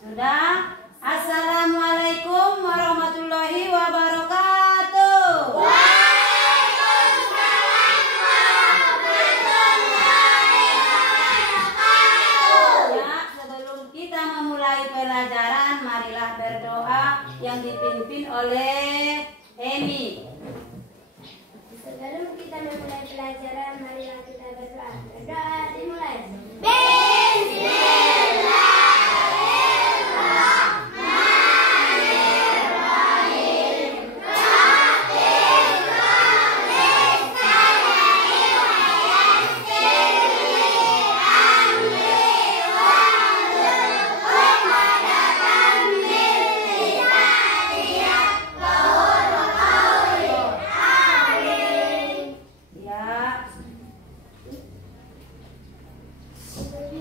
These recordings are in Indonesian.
Sudah? Assalamualaikum warahmatullahi wabarakatuh. Waalaikumsalam warahmatullahi wabarakatuh. Ya, sebelum kita memulai pelajaran, marilah berdoa yang dipimpin oleh Emi. Sebelum kita memulai pelajaran, marilah kita berdoa. Berdoa dimulai.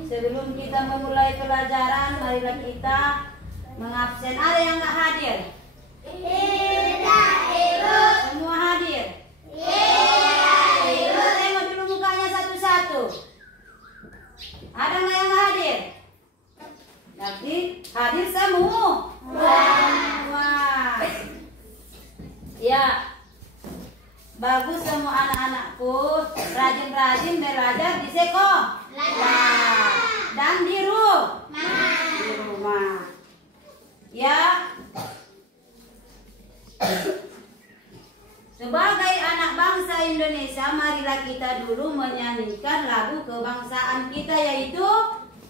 Sebelum kita memulai pelajaran, marilah kita mengabsen. Ada yang nggak hadir? Tidak, Ibu. Semua hadir? Tidak, Ibu. Tengok dulu mukanya satu-satu. Ada nggak yang nggak hadir? Tapi hadir semua. Wah. Ya. Bagus semua anak-anakku, rajin-rajin belajar di sekolah. Dan di rumah. Ya. Sebagai anak bangsa Indonesia, marilah kita dulu menyanyikan lagu kebangsaan kita, yaitu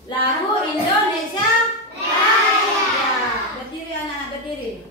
lagu Indonesia Raya. Ya, berdiri anak-anak, berdiri.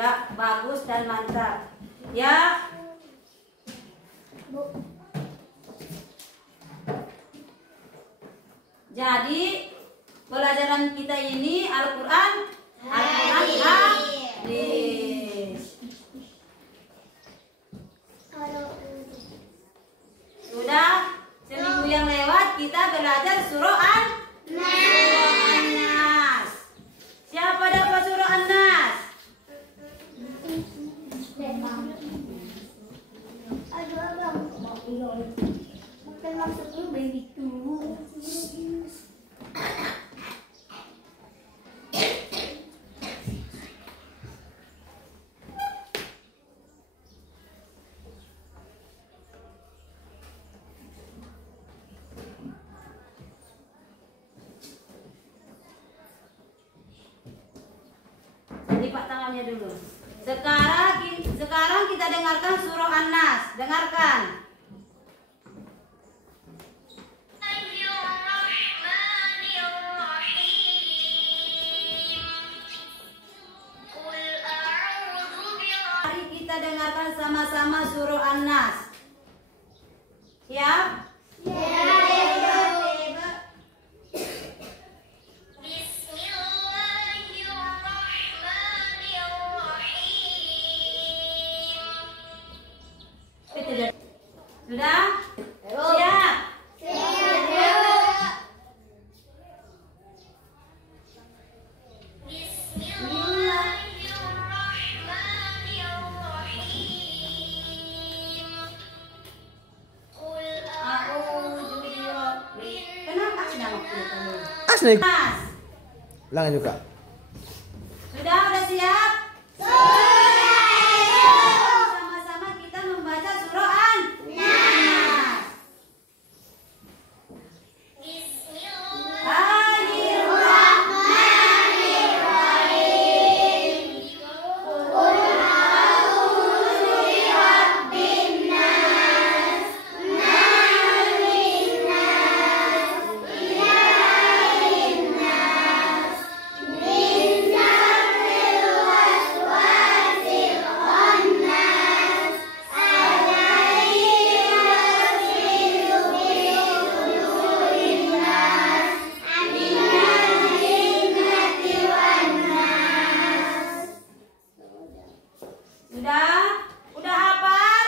Ya, bagus dan mantap. Ya. Jadi pelajaran kita ini Al-Quran hadis. Sudah seminggu yang lewat kita belajar surah An-Nas. Siapa dapat surah An-Nas? Aduh, Abang. Bukan maksudnya begitu. Lipat tangannya dulu. Sekarang kita dengarkan surah An-Nas. Dengarkan. Mari kita dengarkan sama-sama surah An-Nas. Siap? Sudah? Siap? Kenapa sedang waktu itu? Asli. Mas, Ulangan juga. udah siap? Sama-sama kita membaca surah An-Nas. Udah hafal?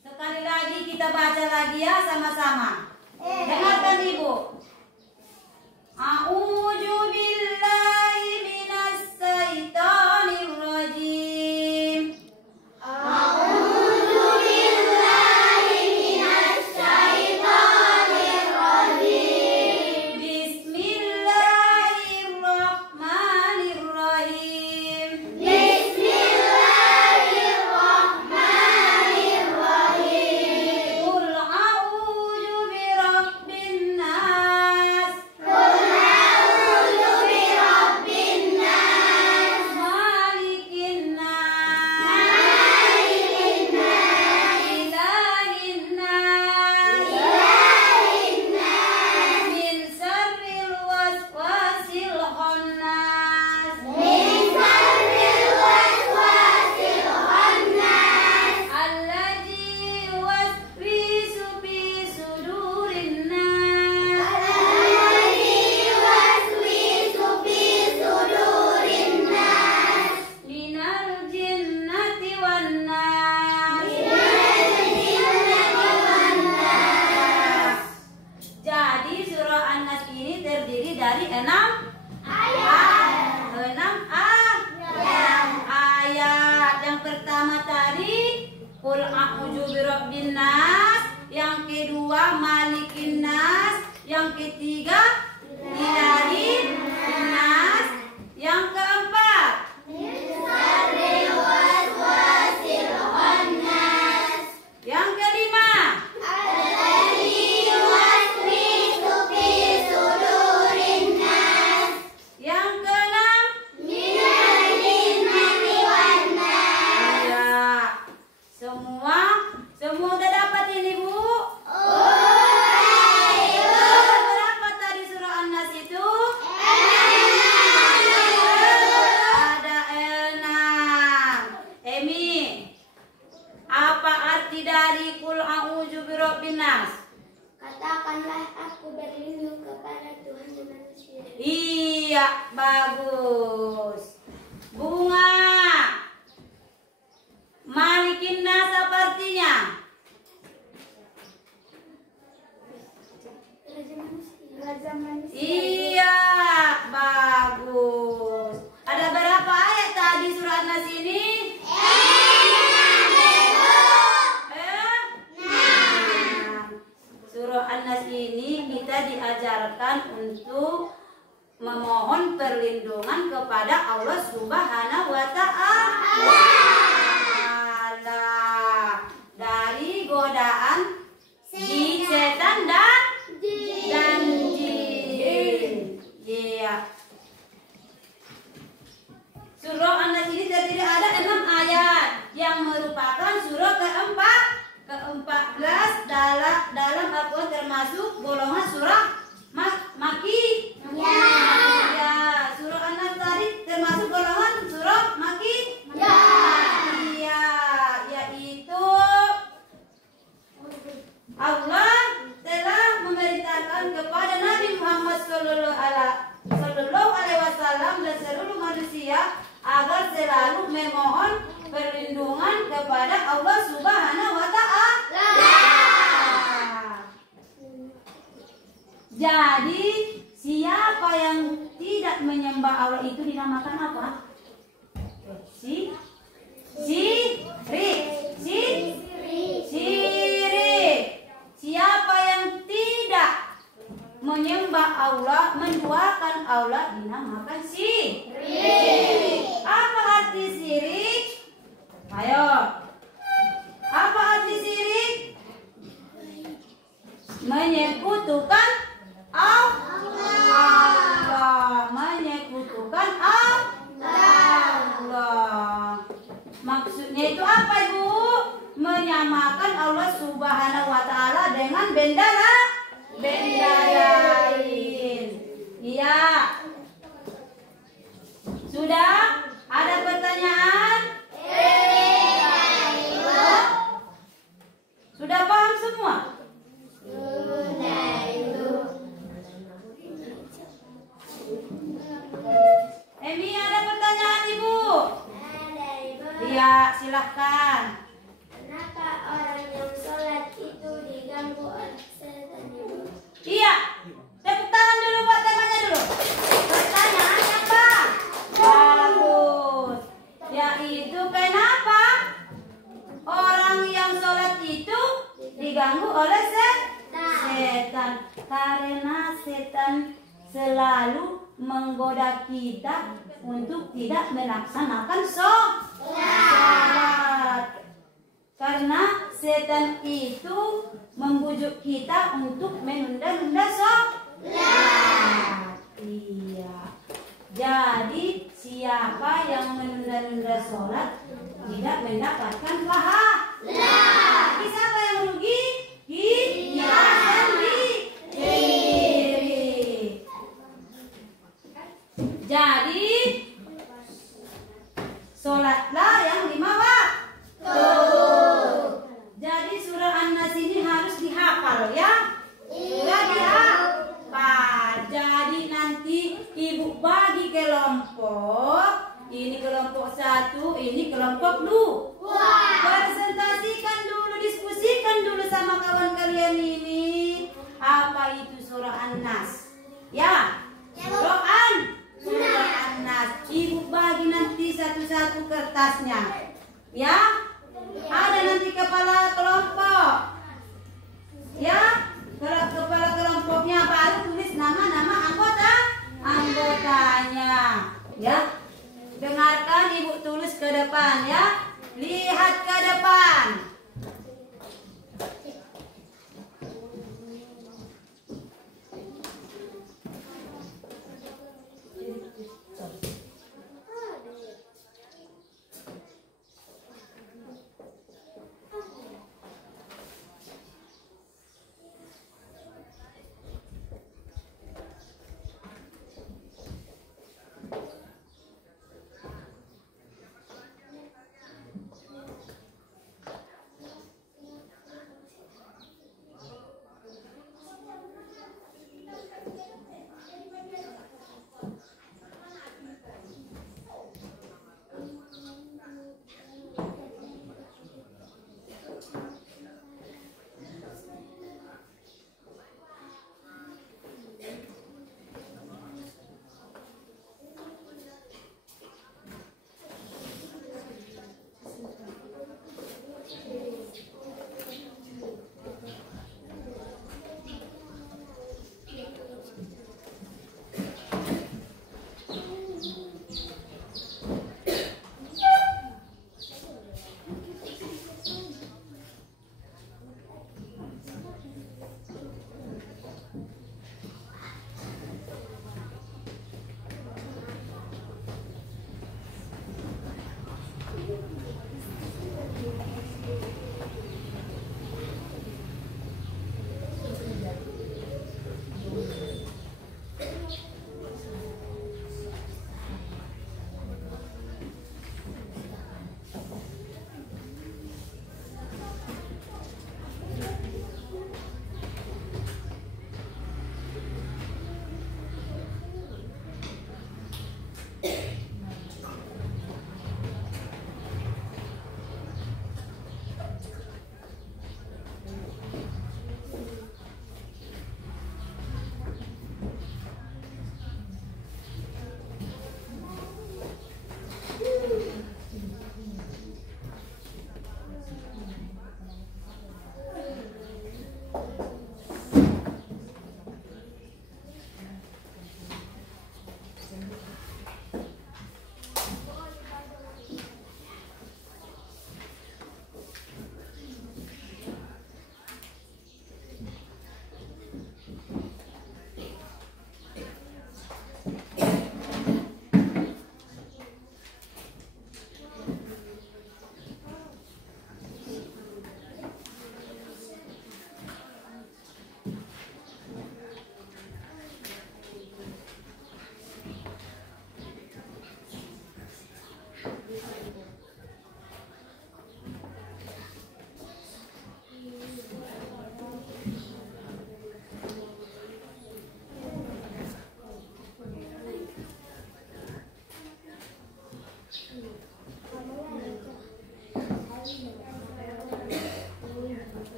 Sekali lagi kita baca lagi ya sama-sama. Dengarkan Ibu. A'udzu billahi minas syaitonir rajim. Bismillahirrahmanirrahim. Qul a'udzu birabbin nas. Malikin nas. Ilahin nas. Min syarril waswasil khannas. Alladzi yuwaswisu fi sudurin nas. Minal jinnati wan nas. Jadi surah An-Nas ini terdiri dari 6 ayat. Yang pertama tadi Qul a'udzu birabbin nas, yang kedua Malikin nas, yang ketiga Ilahin nas, yang keempat yang kelima yang keenam ya. Semua udah dapat ini Bu? Berapa tadi surah An-Nas itu? Ada 6. Emi, apa arti dari Qul a'udzu birabbin nas? Katakanlah aku berlindung kepada Tuhan manusia. Iya, bagus. Bunga, Malikin nas apa artinya? Raja manusia. Iya, bagus. Ada berapa ayat tadi surah An-Nas ini? 6. Surah An-Nas ini kita diajarkan untuk memohon perlindungan kepada Allah Subhanahu wa Ta'ala dari godaan setan dan jin. Iya. Surah yang merupakan surah ke-14 dalam Al-Quran, termasuk golongan surah Maki. Ya, surah An-Nas tadi termasuk golongan surah Maki. Iya, yaitu Allah telah memerintahkan kepada Nabi Muhammad Sallallahu Alaihi Wasallam dan seluruh manusia agar selalu memohon perlindungan kepada Allah Subhanahu Wa Ta'ala. Jadi siapa yang tidak menyembah Allah itu dinamakan apa? Syirik. Siapa yang tidak menyembah Allah, menduakan Allah, dinamakan syirik. Apa arti syirik? Ayo. Apa arti syirik? Menyekutukan Allah. Menyekutukan Allah. Maksudnya itu apa, Ibu? Menyamakan Allah Subhanahu Wa Ta'ala dengan benda lain. Iya. Sudah? Ada pertanyaan? Sudah paham semua? Emi, ada pertanyaan, Ibu? Ada, Ibu. Iya, silahkan. Kenapa orang yang sholat itu diganggu oleh setan, Ibu? Iya. Tepuk tangan dulu buat temannya dulu. Pertanyaannya apa? Bagus. Yaitu kenapa orang yang sholat itu diganggu oleh setan? Karena setan selalu menggoda kita untuk tidak melaksanakan sholat. Karena setan itu membujuk kita untuk menunda-nunda sholat. Iya. Jadi siapa yang menunda-nunda sholat tidak mendapatkan pahala. Siapa yang rugi? Kita sendiri. Jadi sholatlah yang 5 waktu. Jadi surah An-Nas ini harus dihafal ya. Sudah dihafal. Jadi nanti Ibu bagi kelompok. Ini kelompok 1, ini kelompok 2. Presentasikan dulu, diskusikan dulu sama kawan kalian ini. Apa itu surah An-Nas? Ya. Surah An-Nas. Ibu bagi nanti satu-satu kertasnya. Ya. Ada nanti kepala kelompok. Ya. Kepala kelompoknya baru tulis nama-nama anggotanya. Ya. Dengarkan, Ibu tulis ke depan ya. Lihat ke depan.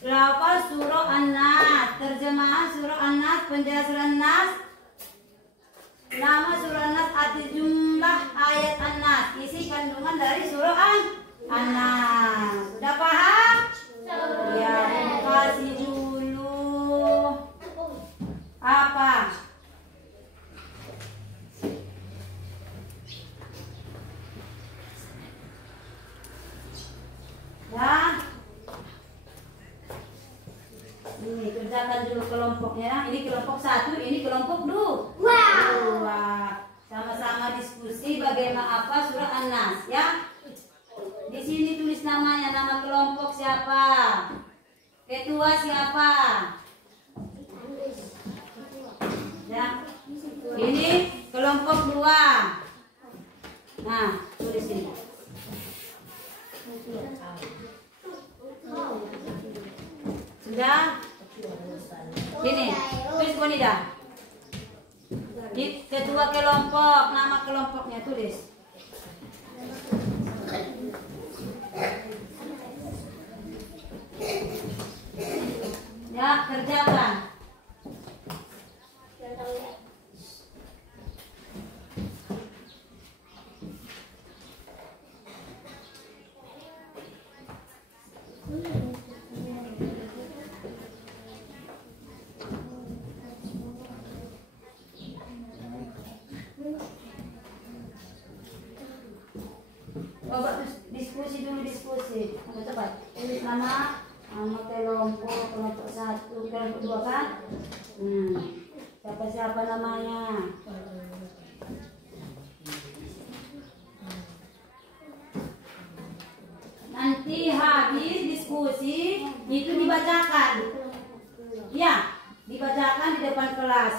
Lafaz surah An-Nas. Terjemahan surah An-Nas, penjelasan An-Nas. Nama surah An-Nas, arti jumlah ayat An-Nas. Isi kandungan dari surah An-Nas. Sudah paham? Ya, kasih dulu. Apa? Ya. Ini kerjakan dulu kelompoknya. Ini kelompok 1, ini kelompok 2. Sama-sama diskusi bagaimana apa surah An-Nas ya. Di sini tulis namanya, nama kelompok siapa? Ketua siapa? Ya. Ini kelompok 2. Nah, tulis ini. Sudah? Ini, tulis Bonida. Di ketua kelompok, nama kelompoknya tulis. Ya, kerjakan. Coba diskusi dulu, diskusi. Apa cepat? Tulis nama kelompok 1, kelompok 2 kan? Siapa namanya? Nanti habis diskusi itu dibacakan. Ya, dibacakan di depan kelas.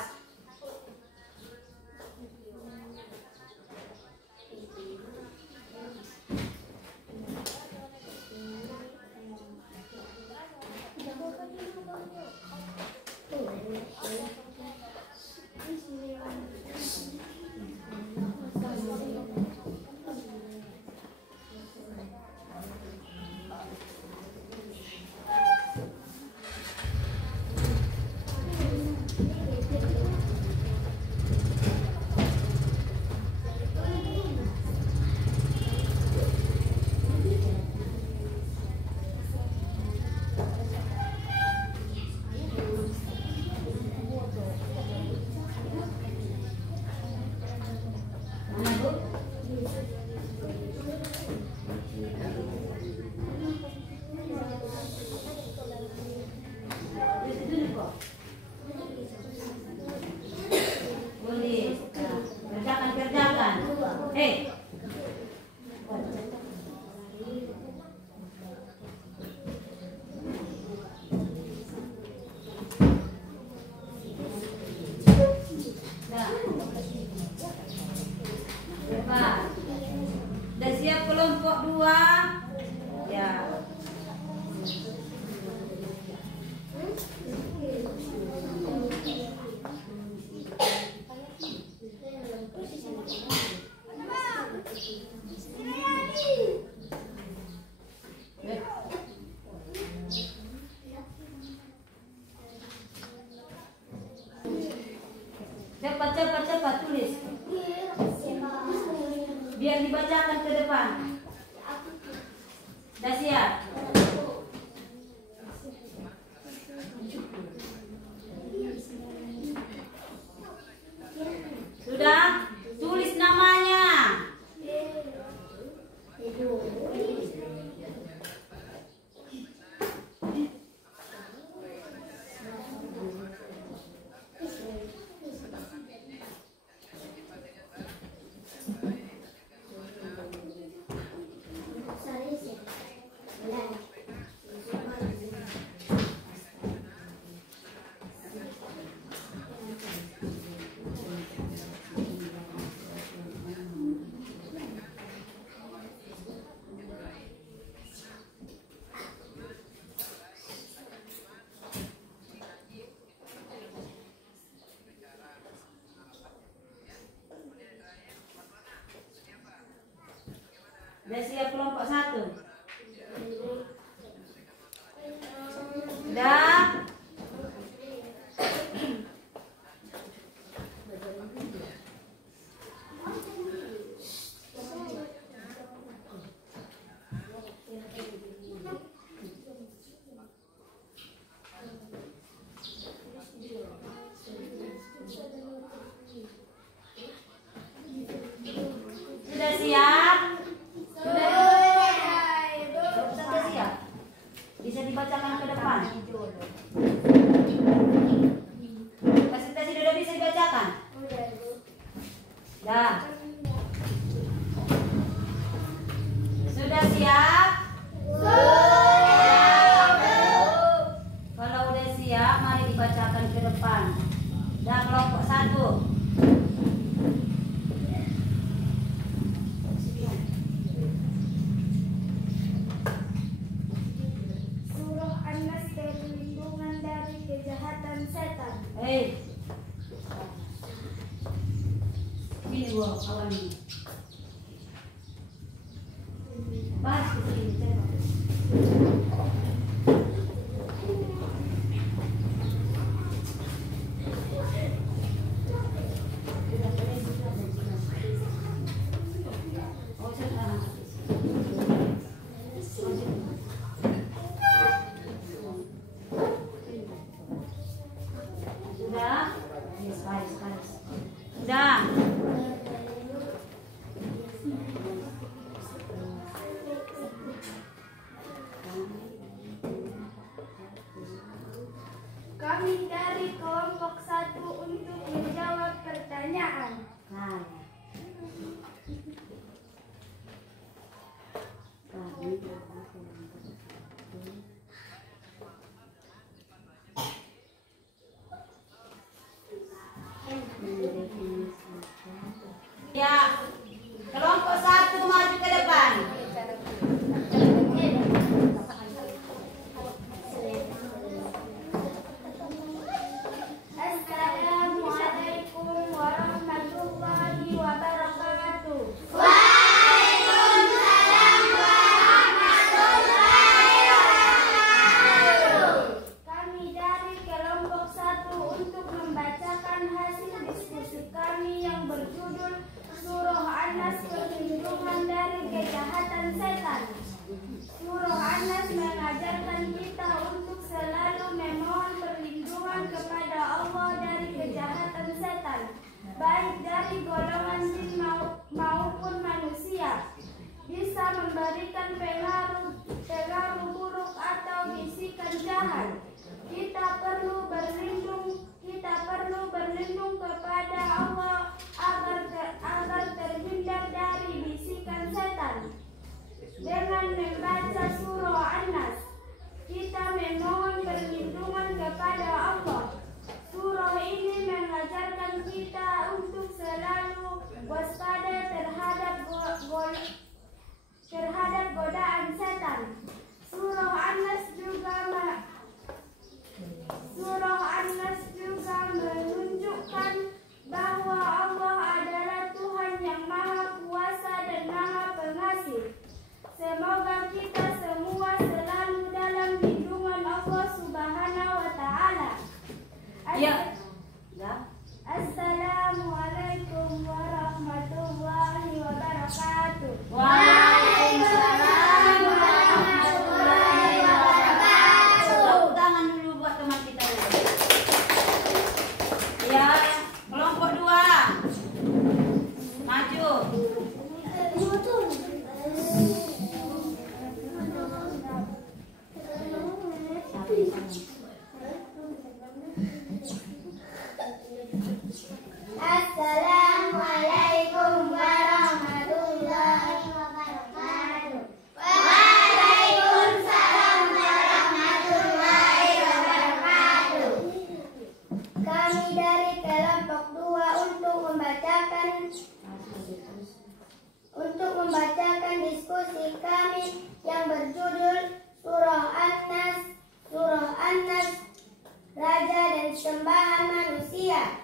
Udah siap kelompok 2? Ya. Cepat tulis. Biar dibacakan ke depan. Sudah siap? Sudah? Tulis namanya. Udah siap kelompok 1? dua kawan ini. Pas kesini cepat. Kami dari kelompok 1 untuk menjawab pertanyaan. Ya, kelompok 1 maju ke depan. Assalamualaikum warahmatullahi wabarakatuh. Waalaikumsalam warahmatullahi wabarakatuh. Kami dari kelompok 1 untuk membacakan hasil diskusi kami yang berjudul Surah An-Nas, perlindungan dari kejahatan setan. Surah An-Nas mengajarkan kita untuk selalu memohon perlindungan kepada Allah dari kejahatan setan, baik dari golongan jin maupun manusia. Bisa memberikan pengaruh buruk atau bisikan jahat. Kita perlu berlindung kepada Allah agar terhindar dari bisikan setan. Dengan membaca surah An-Nas, kita memohon perlindungan kepada Allah. Surah ini mengajarkan kita untuk selalu waspada terhadap godaan setan. Surah An-Nas juga menunjukkan bahwa Allah adalah Tuhan yang Maha Kuasa dan Maha Pengasih. Semoga kita semua selalu dalam lindungan Allah Subhanahu wa Ta'ala. Ya. Assalamualaikum warahmatullahi wabarakatuh. Waalaikumsalam warahmatullahi wabarakatuh. Tepuk tangan dulu buat teman kita. Ya, kelompok 2 maju. Assalamualaikum warahmatullahi wabarakatuh. Waalaikumsalam warahmatullahi wabarakatuh. Kami dari kelompok 2 untuk membacakan diskusi kami yang berjudul Surah An-Nas, Raja dan Sembahan Manusia.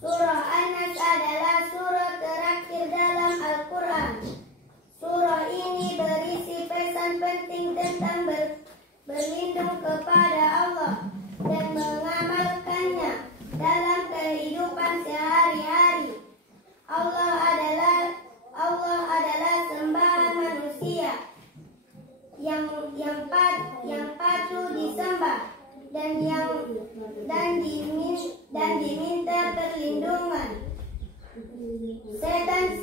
Surah An-Nas adalah surah terakhir dalam Al-Quran. Surah ini berisi pesan penting tentang berlindung kepada Allah dan mengamalkannya dalam kehidupan sehari-hari. Allah adalah sembahan manusia yang patut disembah dan diminta perlindungan. Setan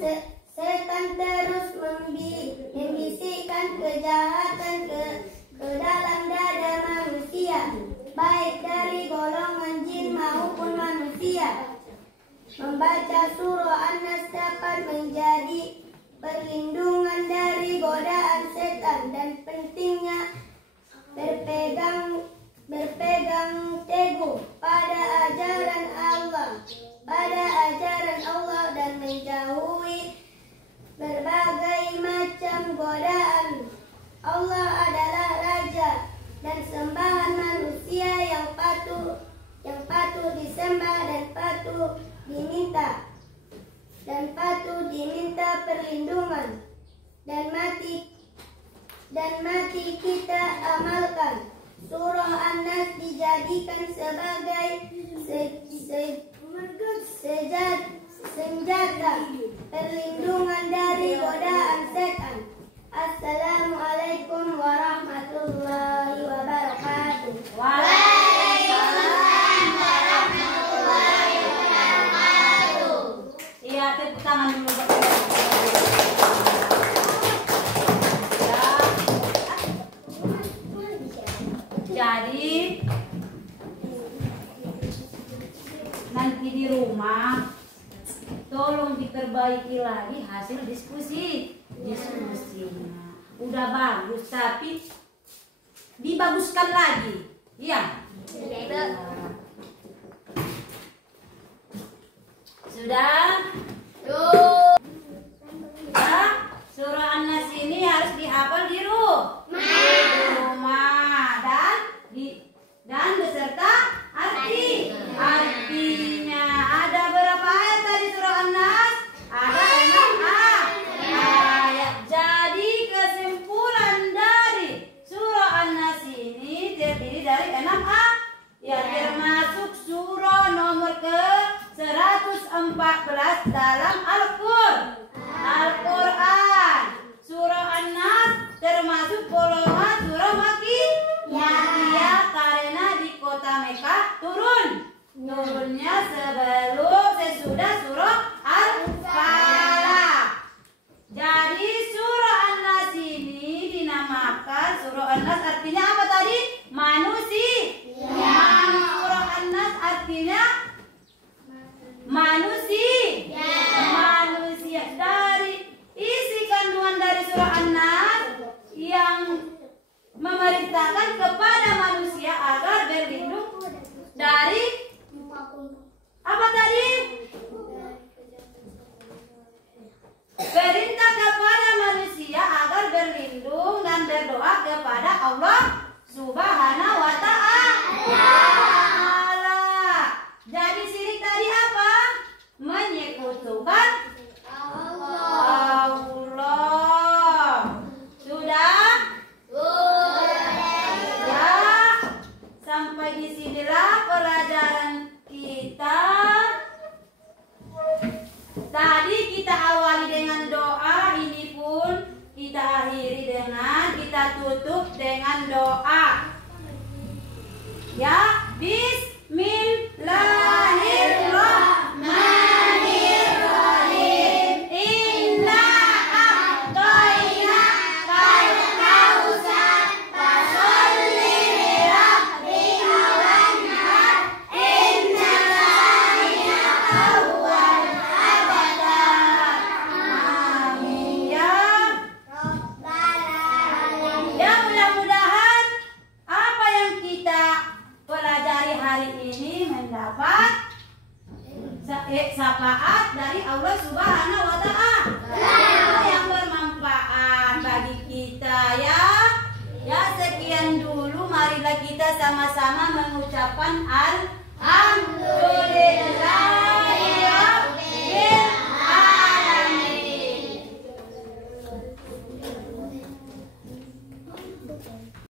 terus membisikkan kejahatan ke dalam dada manusia, baik dari golongan jin maupun manusia. Membaca surah An-Nas dapat menjadi perlindungan dari godaan setan dan pentingnya berpegang teguh pada ajaran Allah dan menjauhi berbagai macam godaan. Allah adalah raja dan sembahan manusia yang patut disembah dan patut diminta dan patuh diminta perlindungan, dan mati kita amalkan. Surah An-Nas dijadikan sebagai senjata perlindungan dari godaan setan. Assalamualaikum warahmatullahi wabarakatuh. Waalaikumsalam warahmatullahi wabarakatuh. Iya, tepuk tangan dulu. Jadi nanti di rumah tolong diperbaiki lagi hasil diskusinya. Udah bagus tapi dibaguskan lagi. Iya. Sudah? Ya, surah An-Nas ini harus dihafal di rumah dan beserta artinya. Ada berapa ayat tadi surah An-Nas? Ada 6 ayat. Jadi kesimpulan dari surah An-Nas ini terdiri dari 6 ayat, ya, termasuk surah nomor ke-114 dalam Al-Quran. Surah An-Nas termasuk golongan surah Makkiyah karena di kota Mekah turunnya sesudah surah Al-Falaq. Jadi surah An-Nas ini dinamakan surah An-Nas, artinya apa tadi? Manusia. Surah An-Nas artinya manusia. Dari isi kandungan dari surah An-Nas yang memerintahkan kepada manusia agar berlindung dari apa tadi? Perintah kepada manusia agar berlindung dan berdoa kepada Allah Subhanahu wa Ta'ala. Jadi syirik tadi apa? Menyekutukan Allah. Sudah? Ya, sampai di sinilah pelajaran kita. Tadi kita awali dengan doa, ini pun kita akhiri kita tutup dengan doa. Ya, Bismillahirrahmanirrahim. Inna a'tainakal kautsar fasholli lirabbika wanhar. Inna sa'yaka huwal abtar. Amin ya. Ya, mudah-mudahan apa yang kita pelajari hari ini mendapat syafaat dari Allah Subhanahu wa Ta'ala yang bermanfaat bagi kita ya. Ya, sekian dulu, marilah kita sama-sama mengucapkan alhamdulillah.